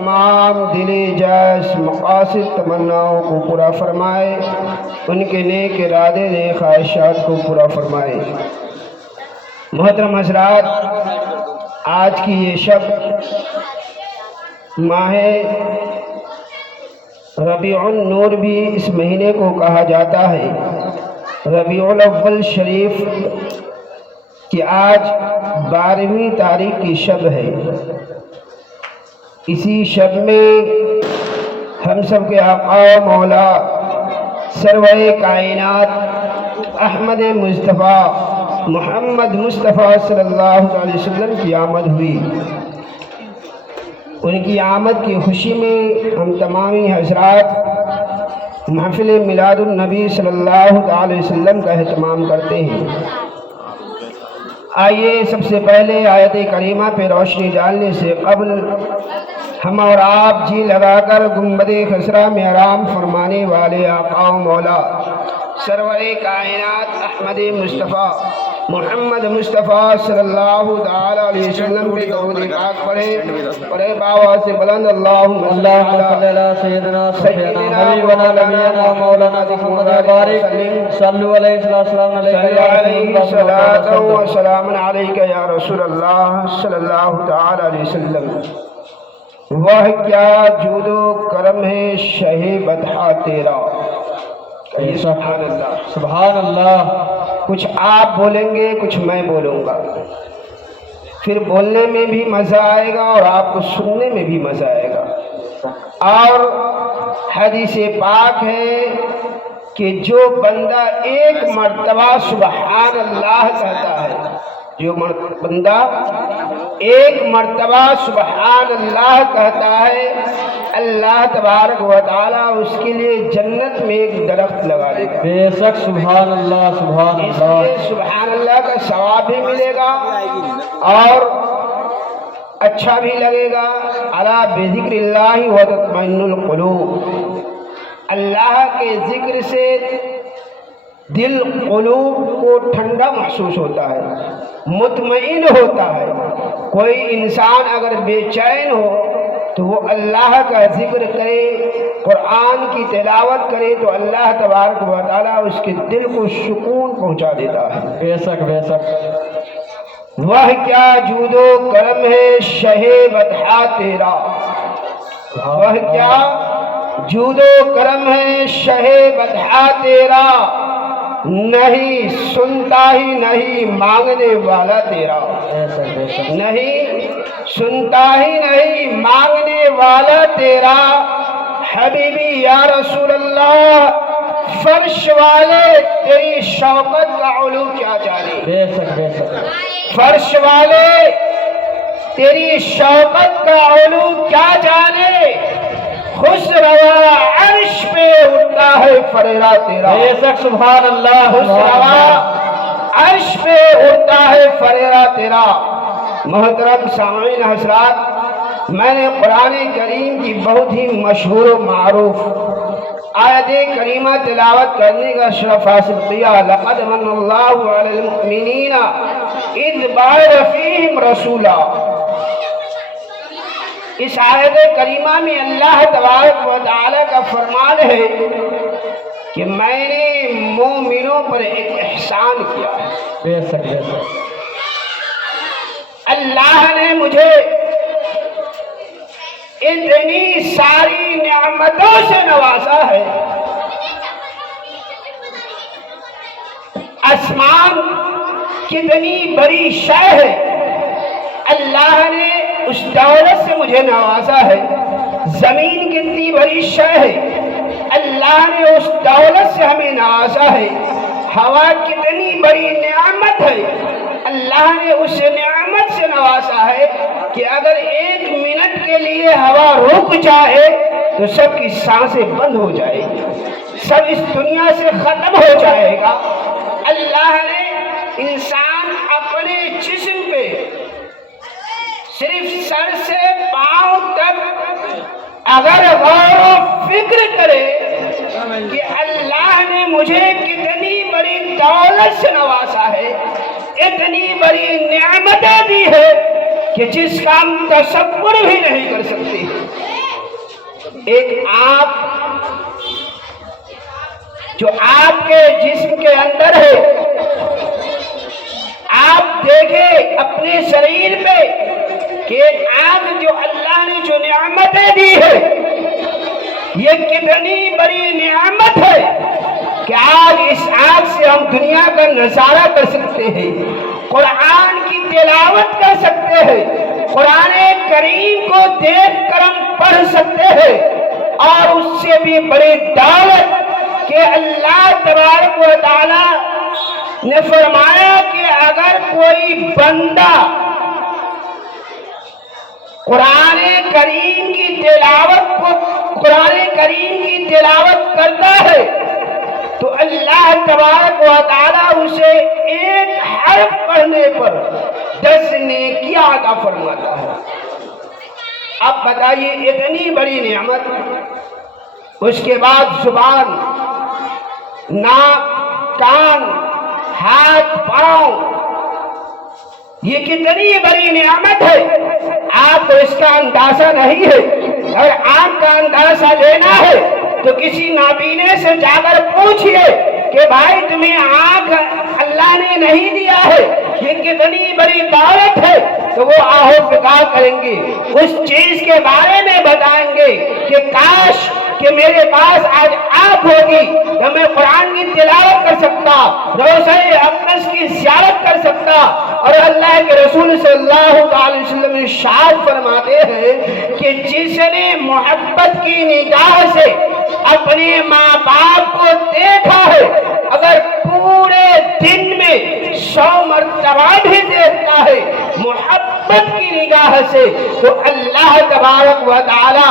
تمام دلی جائز مقاصد تمناؤں کو پورا فرمائے، ان کے نیک ارادے نیک خواہشات کو پورا فرمائے۔ محترم حضرات، آج کی یہ شب ماہ ربیع النور بھی اس مہینے کو کہا جاتا ہے، ربیع الاول شریف کہ آج 12ویں تاریخ کی شب ہے۔ اسی شب میں ہم سب کے آقا و مولا سرور کائنات احمد مصطفیٰ محمد مصطفیٰ صلی اللہ علیہ وسلم کی آمد ہوئی۔ ان کی آمد کی خوشی میں ہم تمامی حضرات محفل میلاد النبی صلی اللہ علیہ وسلم کا اہتمام کرتے ہیں۔ آئیے سب سے پہلے آیت کریمہ پہ روشنی ڈالنے سے قبل ہم اور آپ جی لگا کر گنبد خضرا میں آرام فرمانے والے آقا و مولا سرور کائنات احمد مصطفیٰ محمد مصطفیٰ صلی اللہ تعالی علیہ وسلم کے درود پاک پڑھے باوا سے بلند اللہم صلی علی سیدنا حبیبنا نبینا مولانا محمد بارک صلو علیہ السلام علیہ صلاۃ و سلام علیک یا رسول اللہ صلی اللہ تعالی علیہ وسلم۔ وہ کیا جود و کرم ہے شہ بدحا تیرا، سبحان اللہ سبحان اللہ۔ کچھ آپ بولیں گے، کچھ میں بولوں گا، پھر بولنے میں بھی مزہ آئے گا اور آپ کو سننے میں بھی مزہ آئے گا۔ اور حدیث پاک ہے کہ جو بندہ ایک مرتبہ سبحان اللہ کہتا ہے، جو بندہ ایک مرتبہ سبحان اللہ کہتا ہے، اللہ تبارک و تعالیٰ اس کے لیے جنت میں ایک درخت لگا دے گا۔ بے شک سبحان اللہ سبحان اس اللہ۔ لیے سبحان اللہ کا ثواب بھی ملے گا اور اچھا بھی لگے گا۔ الا بذکر اللہ وتطمئن القلوب، اللہ کے ذکر سے دل قلوب کو ٹھنڈا محسوس ہوتا ہے، مطمئن ہوتا ہے۔ کوئی انسان اگر بے چین ہو تو وہ اللہ کا ذکر کرے، قرآن کی تلاوت کرے تو اللہ تبارک و تعالیٰ اس کے دل کو سکون پہنچا دیتا ہے۔ بے شک بے شک۔ وہ کیا جود و کرم ہے شہ بدحا تیرا، وہ کیا جود و کرم ہے شہ بدحا تیرا، نہیں سنتا ہی نہیں مانگنے والا تیرا، بے شک بے شک۔ نہیں سنتا ہی نہیں مانگنے والا تیرا۔ حبیبی یا رسول اللہ، فرش والے تیری شوقت کا علو کیا جانے، بے شک بے شک۔ فرش والے تیری شوقت کا علو کیا جانے، خوش روا عرش پہ اٹھتا ہے فریرا تیرا، بے شک سبحان اللہ خوش سبحان روا اللہ۔ عرش پہ اٹھتا ہے فریرا تیرا۔ محترم سامعین حضرات، میں نے قرآن کریم کی بہت ہی مشہور و معروف آیت کریمہ تلاوت کرنے کا شرف حاصل کیا۔ لقد من اللہ علی المؤمنین اذ بعث فیہم رسولا۔ اس آیت کریمہ میں اللہ تبارک و تعالی کا فرمان ہے کہ میں نے مومنوں پر ایک احسان کیا ہے، بے شک بے شک۔ اللہ نے مجھے اتنی ساری نعمتوں سے نوازا ہے، آسمان کتنی بڑی شے ہے، اللہ نے اس دولت سے مجھے نوازا ہے۔ زمین کتنی بڑی شے ہے، اللہ نے اس دولت سے ہمیں نوازا ہے۔ ہوا کتنی بڑی نعمت ہے، اللہ نے اس نعمت سے نوازا ہے کہ اگر 1 منٹ کے لیے ہوا رک جائے تو سب کی سانسیں بند ہو جائے گی، سب اس دنیا سے ختم ہو جائے گا۔ اللہ نے انسان اپنے جسم پہ صرف سر سے پاؤں تک اگر غور و فکر کرے کہ اللہ نے مجھے کتنی بڑی دولت سے نوازا ہے، اتنی بڑی نعمتیں دی ہے کہ جس کا ہم تصور بھی نہیں کر سکتے، ایک آپ جو آپ کے جسم کے اندر ہے، آپ دیکھیں اپنے شریر پہ کہ ایک آنکھ جو اللہ نے جو نعمتیں دی ہے، یہ کتنی بڑی نعمت ہے کہ آج اس آنکھ سے ہم دنیا کا نظارہ کر سکتے ہیں، قرآن کی تلاوت کر سکتے ہیں، قرآن کریم کو دیکھ کر ہم پڑھ سکتے ہیں، اور اس سے بھی بڑی دعوت کہ اللہ تبارک و تعالی نے فرمایا کہ اگر کوئی بندہ قرآن کریم کی تلاوت کرتا ہے تو اللہ تبارک و تعالی اسے ایک حرف پڑھنے پر 10 نیکیاں عطا فرماتا ہے۔ اب بتائیے اتنی بڑی نعمت، اس کے بعد زبان، ناک، کان، ہاتھ، پاؤں، یہ کتنی بڑی نعمت ہے، آپ کو اس کا اندازہ نہیں ہے۔ اگر آپ کا اندازہ لینا ہے تو کسی نابینے سے جا کر پوچھئے کہ بھائی تمہیں آنکھ اللہ نے نہیں دیا ہے، یہ کتنی بڑی دولت ہے، تو وہ آہو فکار کریں گے، اس چیز کے بارے میں بتائیں گے کہ کاش کہ میرے پاس آج آنکھ ہوگی تو میں قرآن کی تلاوت کر سکتا، روضہ اقدس کی زیارت کر سکتا۔ اور اللہ کے رسول صلی اللہ علیہ وسلم ارشاد فرماتے ہیں کہ جس نے محبت کی نگاہ سے اپنے ماں باپ کو دیکھا ہے، اگر پورے دن میں 100 مرتبہ بھی دیکھتا ہے محبت کی نگاہ سے، تو اللہ تبارک و تعالی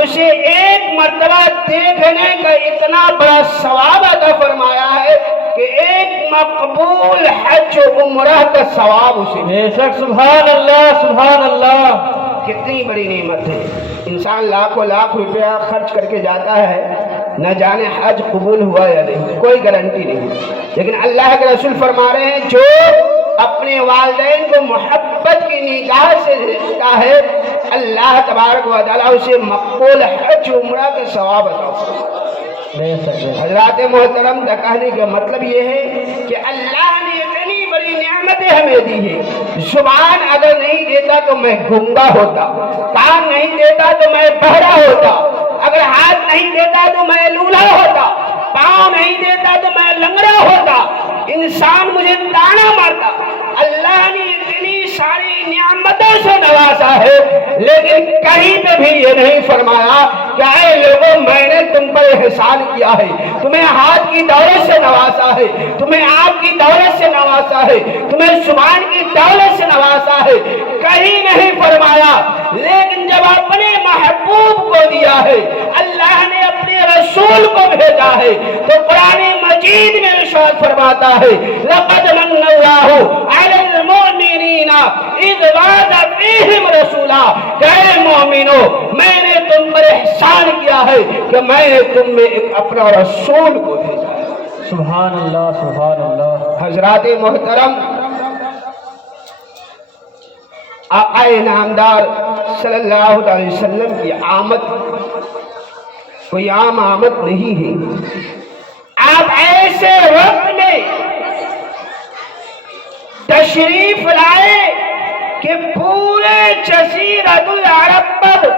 اسے ایک مرتبہ دیکھنے کا اتنا بڑا ثواب عطا فرمایا ہے کہ ایک مقبول حج و عمرہ کا ثواب اسے۔ بے شک، سبحان اللہ، سبحان اللہ۔ کتنی بڑی نعمت ہے، انسان لاکھوں لاکھ روپیہ خرچ کر کے جاتا ہے، نہ جانے حج قبول ہوا یا نہیں، کوئی گارنٹی نہیں، لیکن اللہ کے رسول فرما رہے ہیں جو اپنے والدین کو محبت کی نگاہ سے دیکھتا ہے، اللہ تبارک و تعالیٰ اسے مقبول حج عمرہ کا ثواب عطا فرماتا ہے۔ حضرات محترم، کہنے کا مطلب یہ ہے کہ اللہ نے اتنی بڑی نعمتیں ہمیں دی ہے۔ زبان اگر نہیں دیتا تو میں گنگا ہوتا، کان نہیں دیتا تو میں بہرا ہوتا، اگر ہاتھ نہیں دیتا تو میں لولا ہوتا، پاؤں نہیں دیتا تو میں لنگڑا ہوتا، انسان مجھے تانا مارتا۔ اللہ نے اتنی ساری نعمتوں سے نوازا ہے، لیکن کہیں پہ بھی یہ نہیں فرمایا کہ اے لوگوں میں نے تم پر احسان کیا ہے، تمہیں ہاتھ کی دولت سے نوازا ہے، تمہیں آنکھ کی دولت سے نوازا ہے، تمہیں زبان کی دولت سے نوازا ہے، کہیں نہیں فرمایا۔ لیکن جب اپنے محبوب کو دیا ہے، اللہ نے اپنے رسول کو بھیجا ہے، تو قرآن مجید میں ارشاد فرماتا ہے لقد من اللہ علی المؤمنین اذ بعث فیہم رسولا، کہ اے مومنو میں نے تم پر احسان کیا ہے کہ میں نے تم میں ایک اپنا رسول کو بھیجا ہے۔ سبحان اللہ، سبحان اللہ۔ حضرات محترم، آقا نامدار صلی اللہ علیہ وسلم کی آمد کوئی عام آمد نہیں ہے۔ آپ ایسے وقت میں تشریف لائے کہ پورے جزیرۃ العرب پر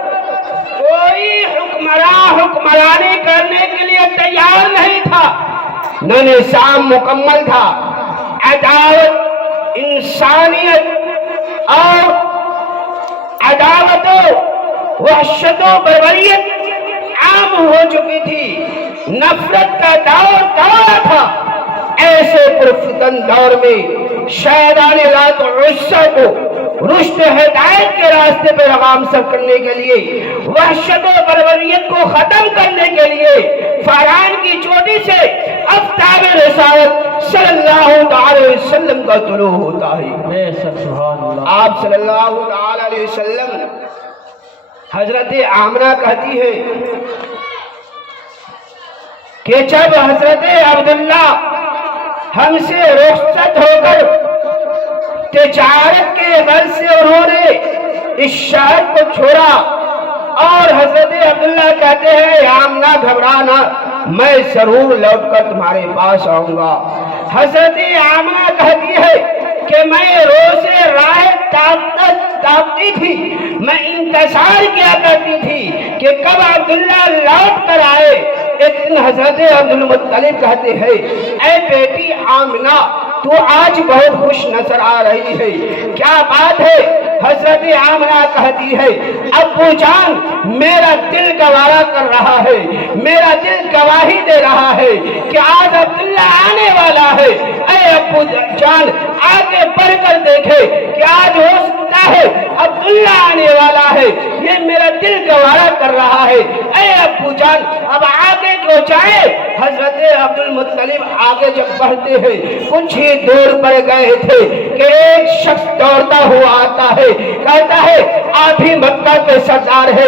کوئی حکمراں حکمرانی کرنے کے لیے تیار نہیں تھا، نہ نظام مکمل تھا، عداوت، انسانیت اور عداوت و وحشت و بربریت عام ہو چکی تھی، نفرت کا دور تھا۔ ایسے پرفتن دور میں شیطان لات عزہ کو رشد ہدایت کے راستے پہ رغامسر کرنے کے لیے، وحشت و بربریت کو ختم کرنے کے لیے فاران کی چوٹی سے آفتاب رسالت صلی اللہ علیہ وسلم کا طلوع ہوتا ہے۔ آپ صلی اللہ علیہ وسلم، حضرت آمنہ کہتی ہے کہ جب حضرت عبداللہ ہم سے رخصت ہو کر تجارت کے غرض سے انہوں نے اس شہر کو چھوڑا اور حضرت عبداللہ کہتے ہیں آمنہ گھبرانا، میں ضرور لوٹ کر تمہارے پاس آؤں گا۔ حضرت آمنہ کہتی ہے کہ میں روز راہ تاپتی تھی، میں انتظار کیا کرتی تھی کہ کب عبداللہ لوٹ کر آئے۔ ایک دن حضرت عبدالمطلب کہتے ہیں اے بیٹی آمنہ تو آج بہت خوش نظر آ رہی ہے، کیا بات ہے؟ حضرت آمنہ کہتی ہے ابو جان میرا دل گوارا کر رہا ہے، میرا دل گواہی دے رہا ہے کہ آج عبداللہ آنے والا ہے۔ اے ابو جان آگے بڑھ کر دیکھے کہ آج ہو سکتا ہے عبداللہ آنے والا ہے، یہ میرا دل گوارا کر رہا ہے۔ اے ابو جان اب آگے کو جائے۔ حضرت عبدالمطلب آگے جب بڑھتے ہیں کچھ ہی دور پر گئے تھے کہ ایک شخص دوڑتا ہوا آتا ہے، کہتا ہے آپ ہی مکہ کے سردار ہے،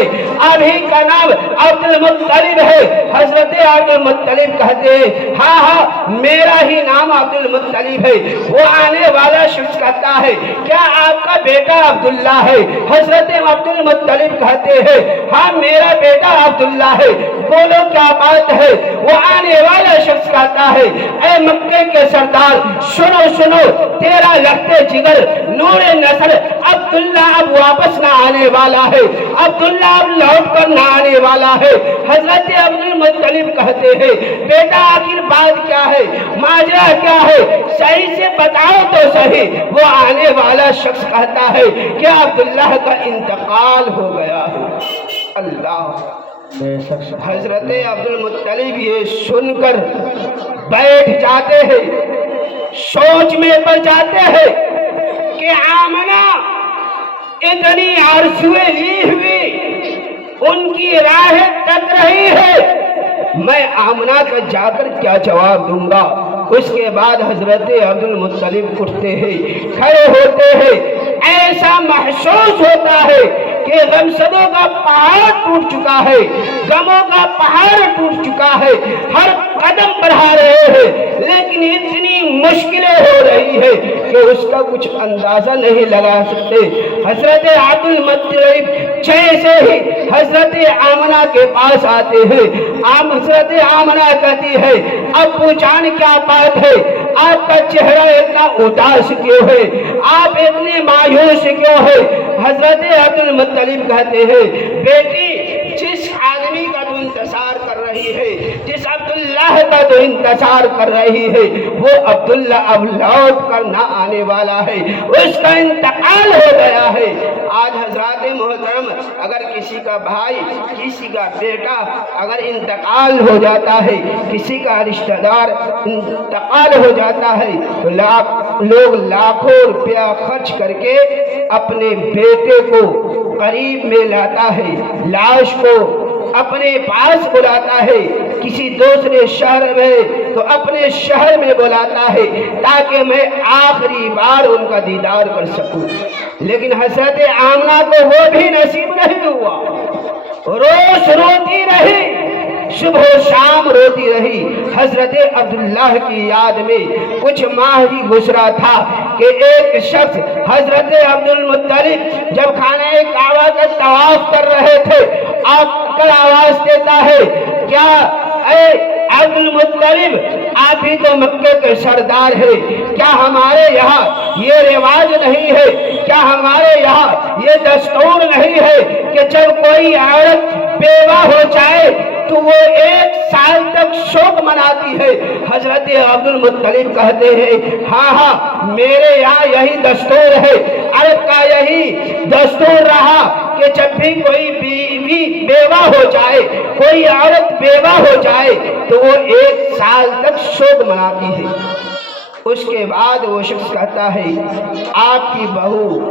آپ ہی کا نام عبدالمطلب ہے۔ حضرت عبدالمطلب کہتے ہیں ہاں ہاں میرا ہی نام عبدالمطلب ہے۔ وہ آنے والا شخص کہتا ہے کیا آپ کا بیٹا عبداللہ ہے؟ حضرت عبدالمطلب کہتے ہیں ہاں میرا بیٹا عبداللہ ہے، بولو کیا بات ہے؟ وہ آنے والا شخص کہتا ہے اے مکے کے سردار سنو سنو، تیرا لگتے جگر نور نسل عبداللہ اب واپس نہ آنے والا ہے، عبداللہ اب لوٹ کر نہ آنے والا ہے۔ حضرت عبدالمطلب کہتے ہیں بیٹا آخر بات کیا ہے، ماجرا کیا ہے، صحیح سے بتاؤ تو صحیح۔ وہ آنے والا شخص کہتا ہے کہ عبداللہ کا انتقال ہو گیا ہے۔ اللہ! حضرت عبدالمطلب یہ سن کر بیٹھ جاتے ہیں، سوچ میں پڑ جاتے ہیں کہ آمنہ اتنی آرزویں لی ہوئی ان کی راہ تک رہی ہے، میں آمنہ کا جا کر کیا جواب دوں گا؟ اس کے بعد حضرت عبدالمطلب اٹھتے ہیں، کھڑے ہوتے ہیں، ایسا محسوس ہوتا ہے کہ غمزدوں کا پہاڑ ٹوٹ چکا ہے، غموں کا پہاڑ ٹوٹ چکا ہے، ہر قدم بڑھا رہے ہیں لیکن اتنی مشکلیں ہو رہی ہے کہ اس کا کچھ اندازہ نہیں لگا سکتے۔ حضرت عبدالمطلب جیسے ہی حضرت آمنہ کے پاس آتے ہیں، حضرت آمنہ کہتی ہے ابو جان کیا بات ہے، آپ کا چہرہ اتنا اداس کیوں ہے، آپ اتنے مایوس کیوں ہے؟ حضرت عبدالمطلب کہتے ہیں بیٹی جس آدمی کا تو انتظار کر رہی ہے، جس عبداللہ کا تو انتظار کر رہی ہے، وہ عبداللہ اب لوٹ کر نہ آنے والا ہے، اس کا انتقال ہو گیا ہے۔ آج حضرات محترم اگر کسی کا بھائی، کسی کا بیٹا اگر انتقال ہو جاتا ہے، کسی کا رشتہ دار انتقال ہو جاتا ہے تو لوگ لاکھوں روپیہ خرچ کر کے اپنے بیٹے کو قریب میں لاتا ہے، لاش کو اپنے پاس بلاتا ہے، کسی دوسرے شہر میں تو اپنے شہر میں بلاتا ہے تاکہ میں آخری بار ان کا دیدار کر سکوں۔ لیکن حضرت آمنہ کو وہ بھی نصیب نہیں ہوا، روز روتی رہی، صبح و شام روتی رہی۔ حضرت عبداللہ کی یاد میں کچھ ماہ ہی گزرا تھا کہ ایک شخص حضرت عبدالمطلب جب خانہ کعبہ کا طواف کر رہے تھے آپ کر آواز دیتا ہے کیا اے عبدالمطلب آپ ہی تو مکے کے سردار ہے، کیا ہمارے یہاں یہ رواج نہیں ہے، کیا ہمارے یہاں یہ دستور نہیں ہے کہ جب کوئی عورت بیوہ ہو جائے تو وہ 1 سال تک شوق مناتی ہے؟ حضرت عبدالمطلب کہتے ہیں ہاں ہاں میرے یہاں یہی دستور ہے، عرب کا یہی دستور رہا کہ جب بھی کوئی بیوی بیوہ ہو جائے، کوئی عورت بیوہ ہو جائے تو وہ 1 سال تک شوق مناتی ہے۔ اس کے بعد وہ شخص کہتا ہے آپ کی بہو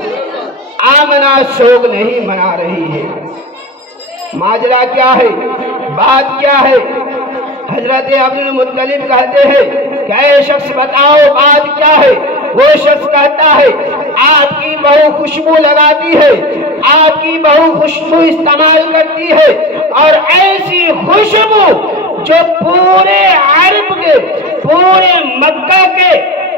آمنہ شوق نہیں منا رہی ہے، ماجرا کیا ہے، بات کیا ہے؟ حضرت عبدالمطلب کہتے ہیں کہ اے شخص بتاؤ بات کیا ہے؟ وہ شخص کہتا ہے آپ کی بہو خوشبو لگاتی ہے، آپ کی بہو خوشبو استعمال کرتی ہے اور ایسی خوشبو جو پورے عرب کے، پورے مکہ کے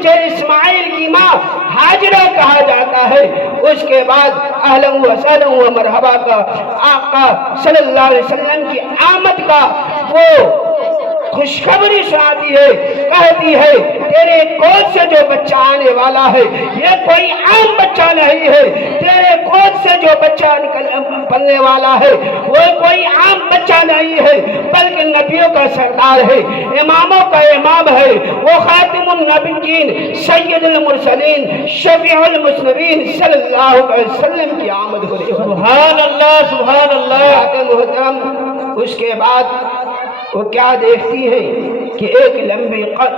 مجھے اسماعیل کی ماں ہاجرہ کہا جاتا ہے۔ اس کے بعد اہلا و سہلا و مرحبا کا آقا صلی اللہ علیہ وسلم کی آمد کا وہ خوشخبری سناتی ہے، کہتی ہے تیرے گود سے جو بچہ آنے والا ہے یہ کوئی عام بچہ نہیں ہے، تیرے گود سے جو بچہ پلنے والا ہے وہ کوئی عام بچہ نہیں ہے، بلکہ نبیوں کا سردار ہے، اماموں کا امام ہے، وہ خاتم النبیین سید المرسلین شفیع المذنبین صلی اللہ علیہ وسلم کی آمد ہو رہی ہے۔ سبحان اللہ سبحان اللہ۔ محترم اس کے بعد وہ کیا دیکھتی ہیں کہ ایک لمبی قد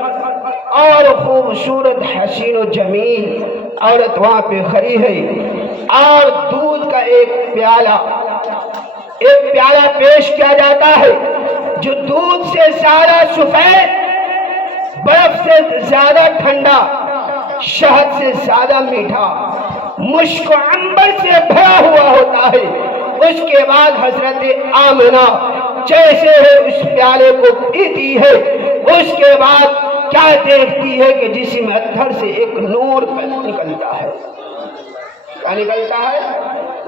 اور خوبصورت حسین و جمیل عورت وہاں پہ کھڑی ہے، اور دودھ کا ایک پیالہ پیش کیا جاتا ہے جو دودھ سے زیادہ سفید، برف سے زیادہ ٹھنڈا، شہد سے زیادہ میٹھا، مشک و عنبر سے بھرا ہوا ہوتا ہے۔ اس کے بعد حضرت آمنہ جیسے اس پیالے کو پیتی ہے، اس کے بعد کیا دیکھتی ہے کہ جسم اتھر سے ایک نور نکلتا ہے۔ کیا نکلتا ہے؟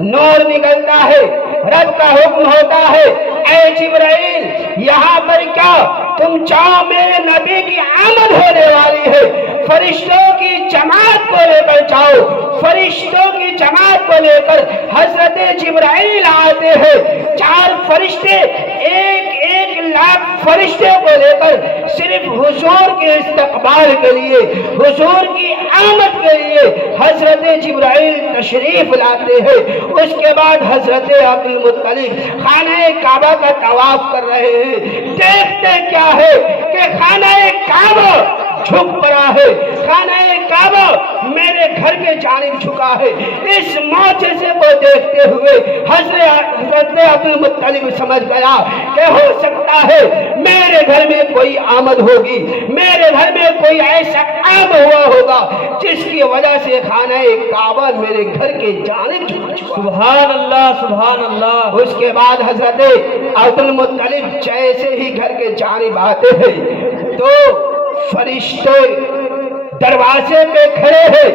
نور نکلتا ہے، رب کا حکم ہوتا ہے اے جبرائیل یہاں پر کیا تم چاہو، میرے نبی کی آمد ہونے والی ہے، فرشتوں کی جماعت کو لے کر جاؤ۔ فرشتوں کی جماعت کو لے کر حضرت جبرائیل آتے ہیں، 4 فرشتے 1 لاکھ فرشتے کو لے کر صرف حضور کے استقبال کے لیے، حضور کی آمد کے لیے حضرت جبرائیل تشریف لاتے ہیں۔ اس کے بعد حضرت عبد المطلب خانہ کعبہ کا طواف کر رہے ہیں، دیکھتے کیا ہے کہ خانہ کعبہ جھک پڑا ہے، خانہ کعبہ میرے گھر کے جانب جھکا ہے۔ اس معجزے کو دیکھتے ہوئے حضرت عبد المطلب سمجھ گیا کہ ہو سکتا ہے میرے گھر میں کوئی آمد ہوگی، میرے گھر میں کوئی ایسا کام ہوا ہوگا جس کی وجہ سے خانہ کعبہ میرے گھر کے جانب جھک چکا۔ سبحان اللہ سبحان اللہ۔ اس کے بعد حضرت عبد المطلب جیسے ہی گھر کے جانب آتے ہیں تو فرشتے دروازے پہ کھڑے ہیں،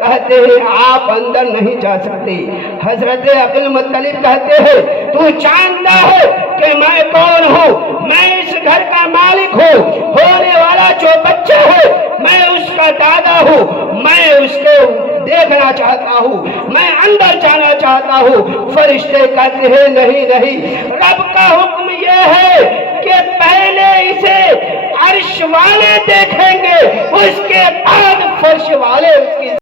کہتے ہیں آپ اندر نہیں جا سکتے۔ حضرت عبد المطلب کہتے ہیں تو جانتا ہے کہ میں کون ہوں، میں اس گھر کا مالک ہوں، ہونے والا جو بچہ ہے میں اس کا دادا ہوں، میں اس کو دیکھنا چاہتا ہوں، میں اندر جانا چاہتا ہوں۔ فرشتے کہتے ہیں نہیں، رب کا حکم یہ ہے کہ پہلے اسے عرش والے دیکھیں گے، اس کے بعد فرش والے اس کی